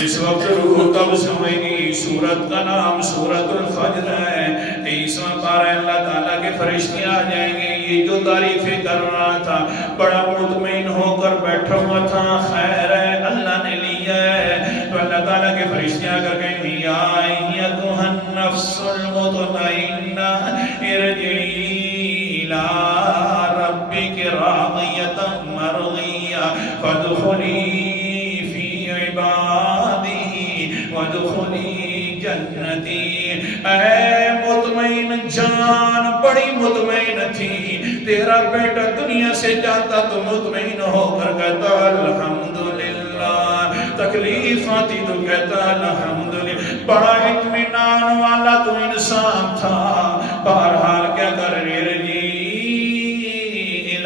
جس وقت روح قبض ہوئے گی، سورت کا نام سورت الفجر ہے، 23واں پارہ اللہ تعالیٰ کے فرشتے آ جائیں گے. یہ جو تعریفیں کر رہا تھا بڑا مطمئن ہو کر بیٹھا ہوا تھا، خیر ہے اللہ نے لیا ہے. تو اللہ تعالیٰ کے فرشتے آ کر کہیں گے یا ایھا النفس المطمئنہ ارجعی الی ربک راضیۃ مرضیہ فادخلی فی عبادی وادخلی جنتی. اے مطمئن جان، بڑی مطمئن تھی، تیرا بیٹا دنیا سے جاتا تو مطمئن ہو کر کہتا الحمدللہ، تکلیف آتی تو کہتا الحمدللہ. بڑا اطمینان والا تو انسان تھا. بہرحال کیا کر رجی الی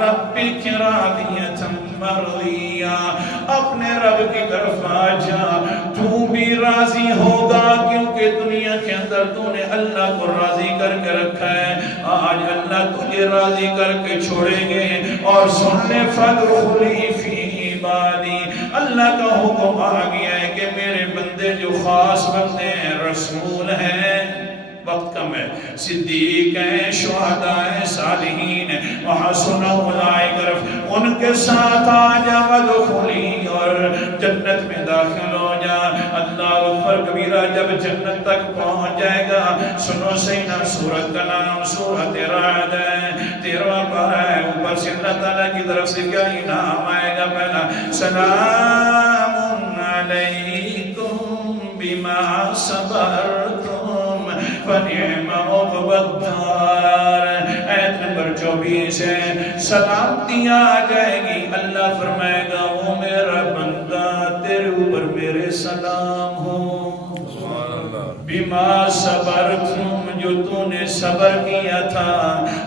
ربک راضیۃ مرضیہ، اپنے رب کی طرف آ جا، تو بھی راضی ہوگا کیونکہ دنیا کے اندر تو نے اللہ کو راضی کر کے رکھا ہے. آج اللہ تجھے راضی کر کے چھوڑیں گے. اور سن لے فادخلی فی عبادی، اللہ کا حکم آ گیا ہے کہ میرے بندے جو خاص بندے ہیں، رسول ہیں، وقت کم ہے، صدیق ہیں، شہداء ہیں، صالحین ہیں، وحسن اولئک رفیقا، ان کے ساتھ آ جا وادخلی، اور جنت میں داخل ہو جا. اللہ اکبر کبیرہ. جب جنت تک پہنچ جائے گا، سنو سینا سورت کا نام سورت رعد ہے، 13واں پارہ ہے. اوپر سے اللہ تعالیٰ کی طرف سے کیا انعام آئے گا؟ پہلا سلام علیکم بما صبرتم فنعم عقبی الدار. آیت نمبر 24 ہے. سلامتی آ جائے گی. اللہ فرمائے گا وہ میرا بندہ تیرے اوپر میرے سلام ہو. بما صبرتم، جو تو نے صبر کیا تھا،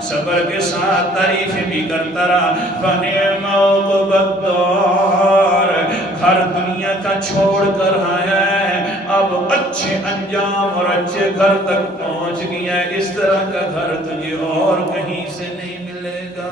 صبر کے ساتھ تعریف بھی کرتا رہا. فنعم عقبی الدار، گھر دنیا کا چھوڑ کر آیا ہے، اب اچھے انجام اور اچھے گھر تک پہنچ گیا ہے. اس طرح کا گھر تجھے اور کہیں سے نہیں ملے گا.